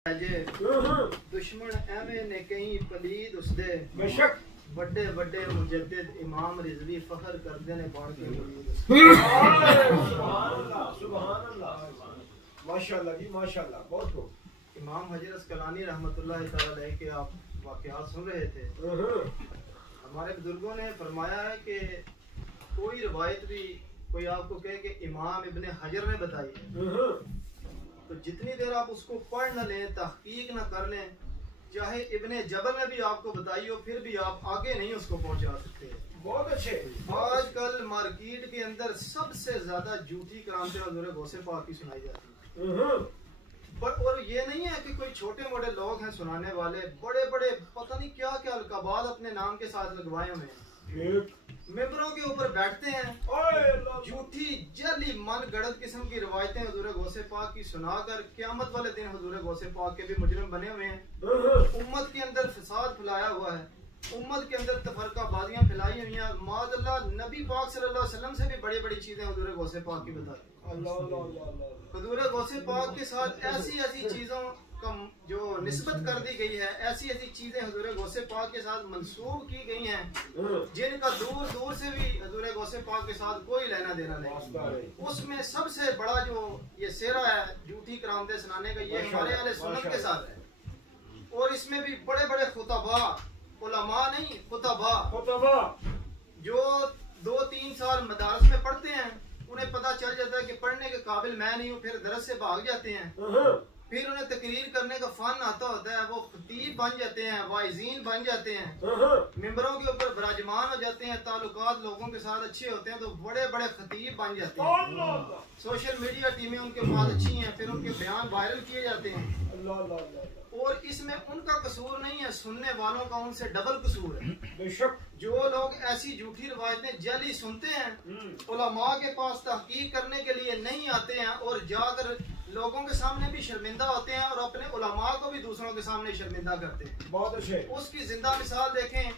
दुश्मन एवें ने कई पलीद उसदे बेशक बड़े बड़े मुजद्दिद इमाम रिजवी फखर करदे ने बन के मुरीद सुभान अल्लाह माशाअल्लाह जी माशाअल्लाह। बहुत खूब। इमाम हजरत अस्कलानी रहमतुल्लाह तआला अलैह के आप वाक़यात सुन रहे थे। हमारे बुजुर्गों ने फरमाया है कि कोई रिवायत भी कोई आपको कहे कि इमाम इब्ने हजर ने बताई है तो जितनी देर आप उसको पढ़ न लें, तहकीक न कर लें, चाहे इब्ने जबर ने भी आपको बताई हो, फिर भी आप आगे नहीं उसको पहुंचा सकते। बहुत अच्छे। आजकल मार्केट के अंदर सबसे ज्यादा झूठी करामतें हुज़ूर गौसे पाक की सुनाई जाती है। पर और ये नहीं है कि कोई छोटे मोटे लोग हैं सुनाने वाले, बड़े बड़े पता नहीं क्या क्या अलकाबाद अपने नाम के साथ लगवाए हुए हैं, मेंबरों के ऊपर बैठते हैं, झूठी जली मन गढ़ंत किस्म की रवायतें हुज़ूर गौसे पाक की सुनाकर क़यामत वाले दिन हुज़ूर गौसे पाक के भी मुजरिम बने हुए हैं। उम्मत के अंदर फसाद फैलाया हुआ है, उम्मत के अंदर तफरकाबाजियां फैलाई हुई हैं। माज़अल्लाह नबी पाक सल्लल्लाहु अलैहि वसल्लम से भी बड़ी बड़ी चीजें हुज़ूर गौसे पाक की बताई। हुज़ूर गौसे पाक के साथ ऐसी ऐसी चीजों का जो निस्बत कर दी गई है, ऐसी ऐसी चीजें हुज़ूर गौसे पाक के साथ मंसूब की गई हैं जिनका दूर दूर से भी हुज़ूर गौसे पाक के साथ कोई लेना देना नहीं। उसमें सबसे बड़ा जो ये सेरा है झूठी करामतें सुनाने का, ये हमारे अहले सुन्नत के साथ है। और इसमें भी बड़े बड़े खुतबा, उलमा नहीं खुतबा जो 2-3 साल मदारस में पढ़ते हैं, उन्हें पता चल जाता है कि पढ़ने के काबिल मैं नहीं हूँ, फिर दरस से भाग जाते हैं। फिर उन्हें तकरीर करने का फन आता होता है, वो खतीब बन जाते हैं, वाइजीन बन जाते हैं, मिंबरों के ऊपर विराजमान हो जाते हैं, ताल्लुकात लोगों के साथ अच्छे होते हैं तो बड़े बड़े खतीब बन जाते हैं। सोशल मीडिया टीमें उनके पास अच्छी हैं, फिर उनके बयान वायरल किए जाते हैं। और इसमें उनका कसूर नहीं है, सुनने वालों का उनसे डबल कसूर है। बेशक जो लोग ऐसी झूठी रवायतें जली सुनते हैं, उलमा के पास तहकीक करने के लिए नहीं आते हैं और जाकर लोगों के सामने भी शर्मिंदा होते हैं और अपने उलमा को भी दूसरों के सामने शर्मिंदा करते हैं। बहुत अच्छे। उसकी जिंदा मिसाल देखें,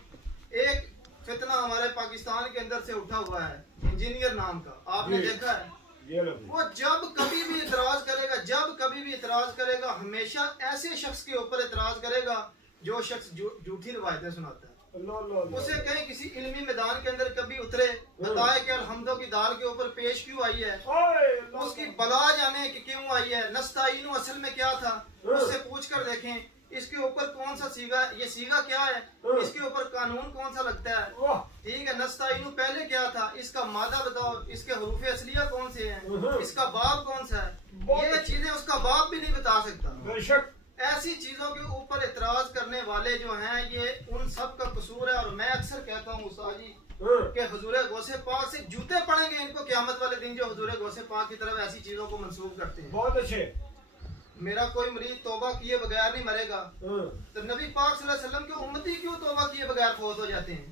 एक फितना हमारे पाकिस्तान के अंदर से उठा हुआ है, इंजीनियर नाम का, आपने देखा है। वो जब कभी भी इतराज करेगा हमेशा ऐसे शख्स के ऊपर इतराज करेगा जो शख्स झूठी रवायतें सुनाता है। उसे कहीं किसी इल्मी मैदान के अंदर कभी उतरे, बताए कि अल्हम्दो की दाल के ऊपर पेश क्यों आई है, उसकी बला जाने कि क्यों आई है, नस्ताइनु असल में क्या था, उससे पूछ कर देखें इसके ऊपर कौन सा सीगा, ये सीगा क्या है, इसके ऊपर कानून कौन सा लगता है, ठीक है, नस्ताइनु पहले क्या था, इसका मादा बताओ, इसके हरूफ असलिया कौन से हैं, इसका बाप कौन सा है, ये चीजें उसका बाप भी नहीं बता सकता। ऐसी चीजों के ऊपर इतराज करने वाले जो हैं, ये उन सब का कसूर है। और मैं अक्सर कहता हूँ उस्तादी कि हुजूर गौसे पाक से जूते पड़ेंगे इनको क़यामत वाले दिन जो हुजूर गौसे पाक की तरफ ऐसी चीजों को मंसूब करते हैं। बहुत अच्छे। मेरा कोई मरीज तौबा किए बगैर नहीं मरेगा, तो नबी पाक सल्लल्लाहु अलैहि वसल्लम के उम्मती क्यों तौबा किए बगैर फौत हो जाते हैं?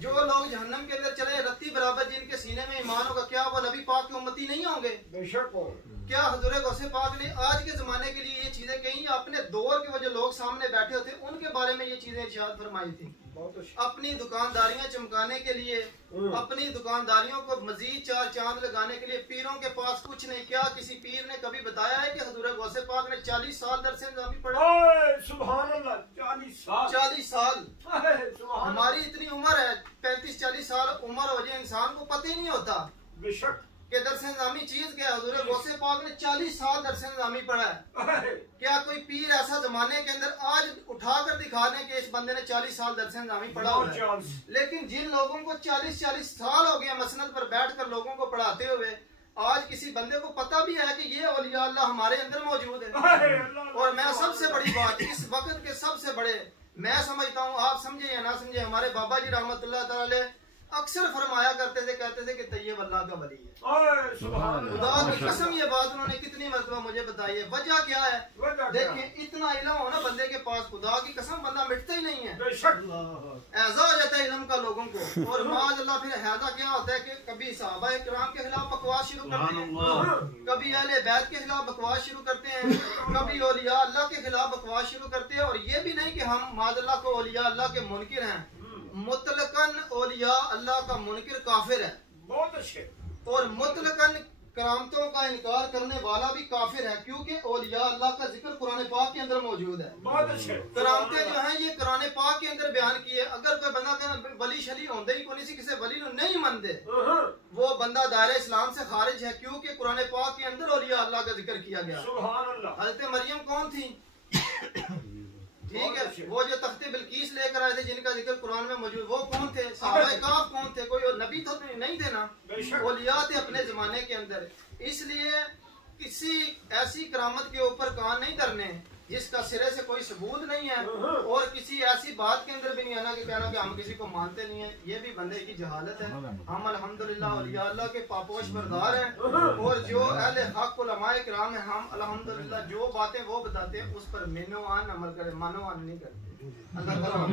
जो लोग जहन्नम के अंदर चले रत्ती बराबर जिनके सीने में ईमान होगा, क्या वो नबी पाक के उम्मती नहीं होंगे? बेशक। क्या हुजूर गौसे पाक ने आज के जमाने के लिए ये चीजें कहीं, अपने दौर के वो जो लोग सामने बैठे होते उनके बारे में ये चीजें इरशाद फरमाई थी। अपनी दुकानदारियां चमकाने के लिए, अपनी दुकानदारियों को मजीद 4 चांद लगाने के लिए पीरों के पास कुछ नहीं। क्या किसी पीर ने कभी बताया है कि हुजूर गौसे पाक ने 40 साल दरस निज़ामी पढ़ा? सुभान अल्लाह, 40 साल। हमारी इतनी उम्र है, 35-40 साल उम्र हो जाए इंसान को पता ही नहीं होता बेशक कि दरस निज़ामी चीज क्या है। हुजूर गौसे पाक ने 40 साल दरस निज़ामी पढ़ा है। क्या कोई पीर ऐसा जमाने के अंदर आज उठाकर दिखाने के इस बंदे ने 40 साल दरस निज़ामी पढ़ा हुआ है? लेकिन जिन लोगों को 40 साल हो गया मसनद पर बैठकर लोगों को पढ़ाते हुए, आज किसी बंदे को पता भी है कि ये औलिया अल्लाह हमारे अंदर मौजूद है। और मैं सबसे बड़ी बात, इस वक्त के सबसे बड़े, मैं समझता हूँ, आप समझे या ना समझे, हमारे बाबा जी रहमतुल्लाह तआला अलैह अक्सर फरमाया करते थे, कहते थे कि तैयब अल्लाह का वली है। खुदा की कसम ये बात उन्होंने कितनी मरतबा मुझे बताई है। वजह क्या है? देखिए, इतना इल्म हो ना बंदे के पास, खुदा की कसम बंदा मिटता ही नहीं है, ऐसा हो जाता है इल्म का लोगों को। और माज़अल्लाह फिर हैजा क्या होता है कि कभी सहाबा किराम के खिलाफ बकवास शुरू करते हैं, कभी अहले बैत के खिलाफ बकवास शुरू करते हैं, कभी औलिया अल्लाह के खिलाफ बकवास शुरू करते हैं। और ये भी नहीं कि हम माज़अल्लाह को औलिया अल्लाह के मुनकिर हैं, मुतलकन औलिया अल्लाह का मुनकिर काफिर है। बहुत अच्छे। और मुतलकन करामतों का इनकार करने वाला भी काफिर है, क्योंकि औलिया अल्लाह का जिक्र कुरान पाक के अंदर मौजूद है। करामतें जो हैं ये कुरान पाक के अंदर बयान की है। अगर कोई बंदा कहना वली शली होंदे ही कोई किसी वली को नहीं मानते, वो बंदा दायरे इस्लाम से खारिज है, क्योंकि कुरान पाक के अंदर औलिया अल्लाह का जिक्र किया गया। हज़रत मरियम कौन थी? ठीक है, वो जो तख्ते बिल्कीस लेकर आए थे जिनका जिक्र कुरान में मौजूद, वो कौन थे? सहाबा काफ कौन थे? कोई और नबी तो नहीं थे ना, औलिया थे अपने जमाने के अंदर। इसलिए किसी ऐसी करामत के ऊपर कान नहीं धरने जिसका सिरे से कोई सबूत नहीं है, और किसी ऐसी बात के अंदर भी नहीं आना कि कहना कि हम किसी को मानते नहीं है। ये भी बंदे की जहालत है। हम अल्हम्दुलिल्लाह औलिया अल्लाह के पापोश बरदार हैं, और जो अहले हक उलमाए किराम है, हम अल्हम्दुलिल्लाह जो बातें वो बताते हैं उस पर मेनो आन अमल करें, मानो आन नहीं करते। अल्लाह